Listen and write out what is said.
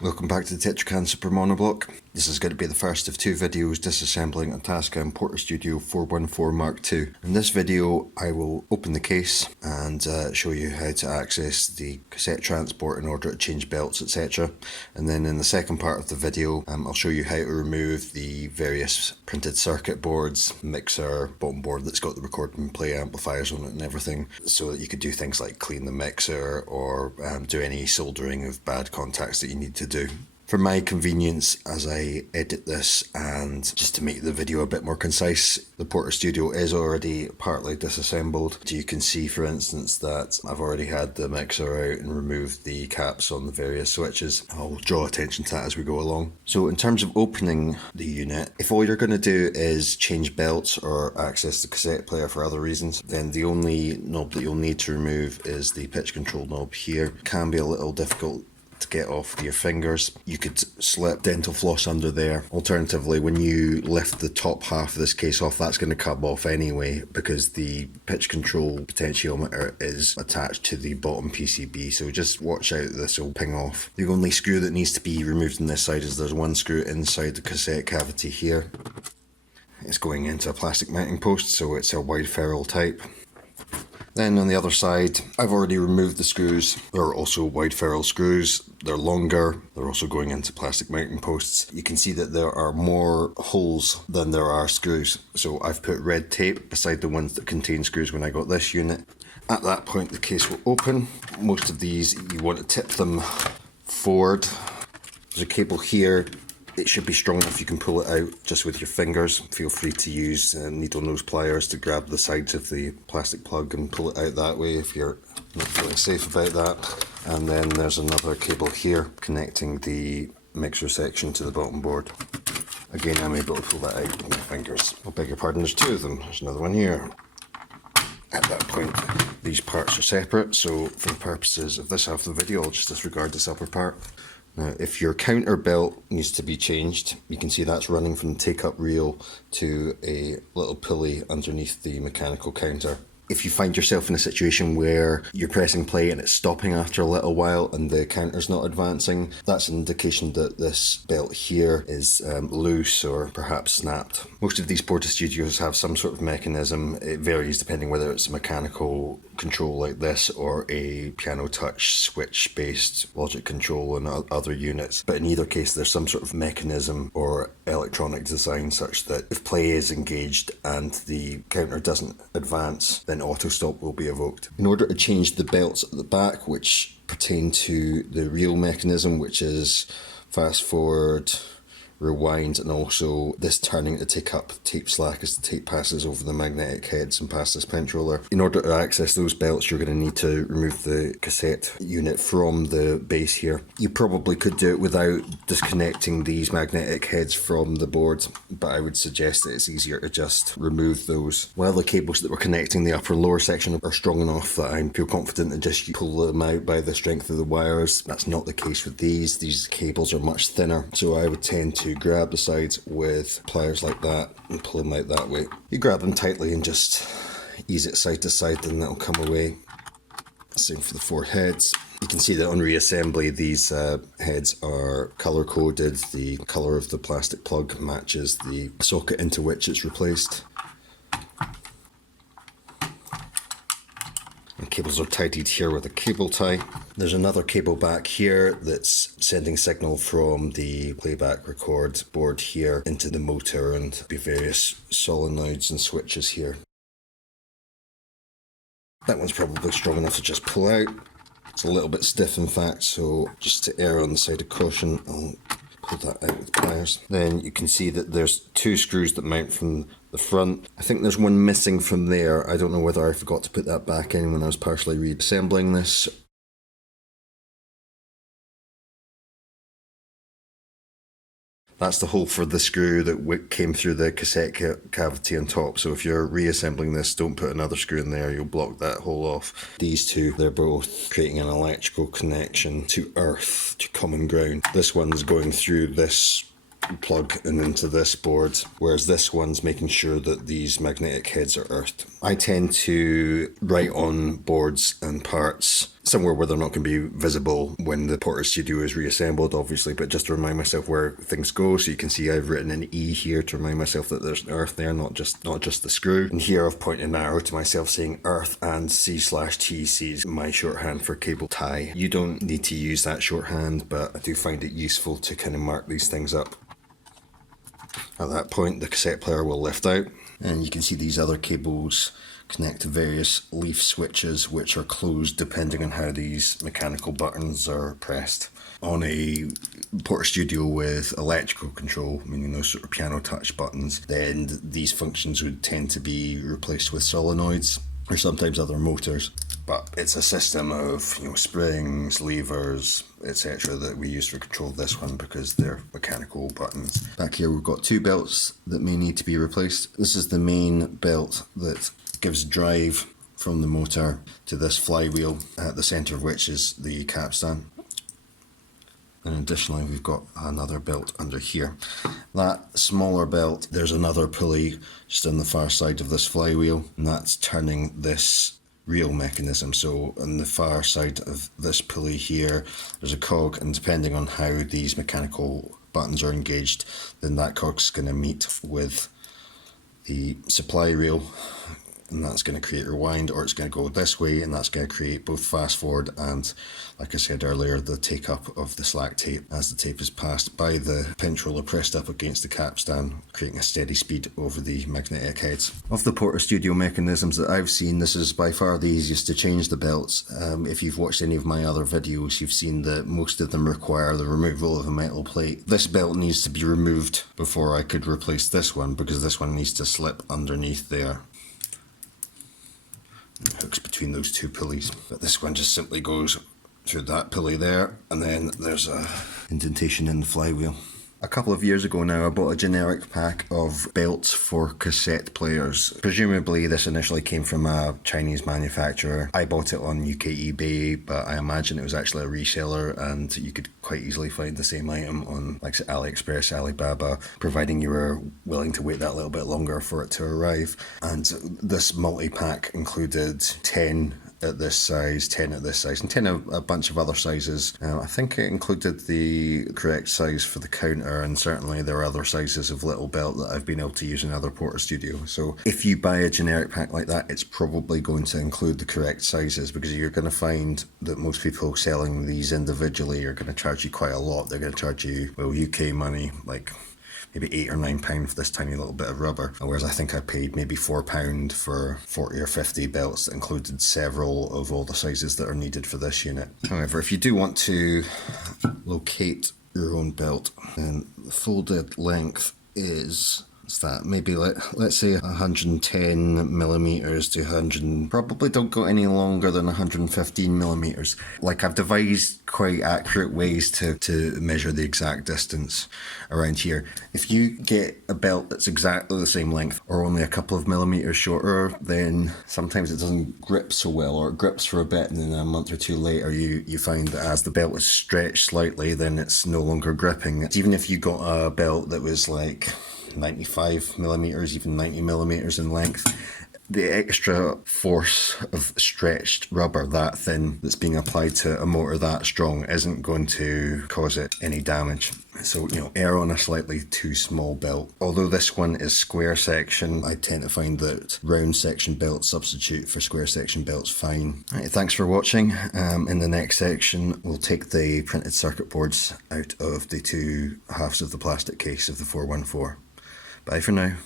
Welcome back to the Tetrakan Super Monoblock. This is going to be the first of two videos disassembling a Tascam Portastudio 414 Mark II. In this video I will open the case and show you how to access the cassette transport in order to change belts, etc. And then in the second part of the video I'll show you how to remove the various printed circuit boards, mixer, bottom board that's got the record and play amplifiers on it and everything, so that you could do things like clean the mixer or do any soldering of bad contacts that you need to do. For my convenience as I edit this and just to make the video a bit more concise, the Portastudio is already partly disassembled. So you can see, for instance, that I've already had the mixer out and removed the caps on the various switches. I'll draw attention to that as we go along. So in terms of opening the unit, if all you're going to do is change belts or access the cassette player for other reasons, then the only knob that you'll need to remove is the pitch control knob here. It can be a little difficult to get off your fingers. You could slip dental floss under there. Alternatively, when you lift the top half of this case off, that's going to come off anyway because the pitch control potentiometer is attached to the bottom PCB, so just watch out, this will ping off. The only screw that needs to be removed on this side is there's one screw inside the cassette cavity here. It's going into a plastic mounting post, so it's a wide ferrule type. Then on the other side, I've already removed the screws. They're also wide ferrule screws. They're longer. They're also going into plastic mounting posts. You can see that there are more holes than there are screws. So I've put red tape beside the ones that contain screws when I got this unit. At that point, the case will open. Most of these, you want to tip them forward. There's a cable here. It should be strong enough you can pull it out just with your fingers. Feel free to use needle nose pliers to grab the sides of the plastic plug and pull it out that way if you're not feeling safe about that. And then there's another cable here connecting the mixer section to the bottom board. Again, I'm able to pull that out with my fingers. I beg your pardon, there's two of them. There's another one here. At that point, these parts are separate, so for the purposes of this half of the video, I'll just disregard this upper part. Now, if your counter belt needs to be changed, you can see that's running from the take-up reel to a little pulley underneath the mechanical counter. If you find yourself in a situation where you're pressing play and it's stopping after a little while and the counter's not advancing, that's an indication that this belt here is loose or perhaps snapped. Most of these Portastudios have some sort of mechanism. It varies depending whether it's a mechanical control like this or a piano touch switch based logic control in other units. But in either case, there's some sort of mechanism or electronic design such that if play is engaged and the counter doesn't advance, then auto stop will be evoked. In order to change the belts at the back, which pertain to the reel mechanism, which is fast forward, rewind, and also this turning to take up tape slack as the tape passes over the magnetic heads and past this pinch roller. In order to access those belts, you're going to need to remove the cassette unit from the base here. You probably could do it without disconnecting these magnetic heads from the board, but I would suggest that it's easier to just remove those. While the cables that were connecting the upper and lower section are strong enough that I feel confident to just pull them out by the strength of the wires, that's not the case with these. These cables are much thinner, so I would tend to grab the sides with pliers like that and pull them out that way. You grab them tightly and just ease it side to side and that'll come away. Same for the four heads. You can see that on reassembly these heads are color coded. The color of the plastic plug matches the socket into which it's replaced. And cables are tidied here with a cable tie. There's another cable back here that's sending signal from the playback record board here into the motor and the various solenoids and switches here. That one's probably strong enough to just pull out. It's a little bit stiff in fact, so just to err on the side of caution, I'll pull that out with pliers. Then you can see that there's two screws that mount from the front. I think there's one missing from there. I don't know whether I forgot to put that back in when I was partially reassembling this. That's the hole for the screw that came through the cassette cavity on top. So if you're reassembling this, don't put another screw in there, you'll block that hole off. These two, they're both creating an electrical connection to earth, to common ground. This one's going through this plug and into this board, whereas this one's making sure that these magnetic heads are earthed. I tend to write on boards and parts somewhere where they're not going to be visible when the Portastudio is reassembled, obviously, but just to remind myself where things go. So you can see I've written an E here to remind myself that there's an earth there, not just the screw. And here I've pointed an arrow to myself saying earth, and C/TC is my shorthand for cable tie. You don't need to use that shorthand, but I do find it useful to kind of mark these things up. At that point, the cassette player will lift out, and you can see these other cables connect to various leaf switches which are closed depending on how these mechanical buttons are pressed. On a Portastudio with electrical control, meaning those sort of piano touch buttons, then these functions would tend to be replaced with solenoids or sometimes other motors. But it's a system of, you know, springs, levers, etc. that we use for control of this one because they're mechanical buttons. Back here we've got two belts that may need to be replaced. This is the main belt that gives drive from the motor to this flywheel, at the centre of which is the capstan. And additionally we've got another belt under here. That smaller belt, there's another pulley just on the far side of this flywheel, and that's turning this reel mechanism. So on the far side of this pulley here there's a cog, and depending on how these mechanical buttons are engaged, then that cog's going to meet with the supply reel, and that's going to create rewind, or it's going to go this way and that's going to create both fast forward and, like I said earlier, the take up of the slack tape as the tape is passed by the pinch roller pressed up against the capstan, creating a steady speed over the magnetic heads. Of the Portastudio mechanisms that I've seen, this is by far the easiest to change the belts. If you've watched any of my other videos, you've seen that most of them require the removal of a metal plate. This belt needs to be removed before I could replace this one, because this one needs to slip underneath there. Hooks between those two pulleys, but this one just simply goes through that pulley there, and then there's a indentation in the flywheel. A couple of years ago now, I bought a generic pack of belts for cassette players. Presumably this initially came from a Chinese manufacturer. I bought it on UK eBay, but I imagine it was actually a reseller, and you could quite easily find the same item on like AliExpress, Alibaba, providing you were willing to wait that little bit longer for it to arrive. And this multi-pack included 10 at this size, 10 at this size, and 10 a bunch of other sizes. I think it included the correct size for the counter, and certainly there are other sizes of little belt that I've been able to use in other Portastudio. So if you buy a generic pack like that, it's probably going to include the correct sizes, because you're going to find that most people selling these individually are going to charge you quite a lot. They're going to charge you, well, UK money, like maybe £8 or £9 for this tiny little bit of rubber, whereas I think I paid maybe £4 for 40 or 50 belts that included several of all the sizes that are needed for this unit. However, if you do want to locate your own belt, then the folded length is, what's that, maybe let's say 110 millimeters to 100, probably don't go any longer than 115 millimeters. Like, I've devised quite accurate ways to measure the exact distance around here. If you get a belt that's exactly the same length or only a couple of millimeters shorter, then sometimes it doesn't grip so well, or it grips for a bit, and then a month or two later you find that as the belt is stretched slightly, then it's no longer gripping. Even if you got a belt that was like 95 millimeters, even 90 millimeters in length, the extra force of stretched rubber that thin that's being applied to a motor that strong isn't going to cause it any damage. So, you know, err on a slightly too small belt. Although this one is square section, I tend to find that round section belts substitute for square section belts fine. Right, thanks for watching. In the next section, we'll take the printed circuit boards out of the two halves of the plastic case of the 414. Bye for now.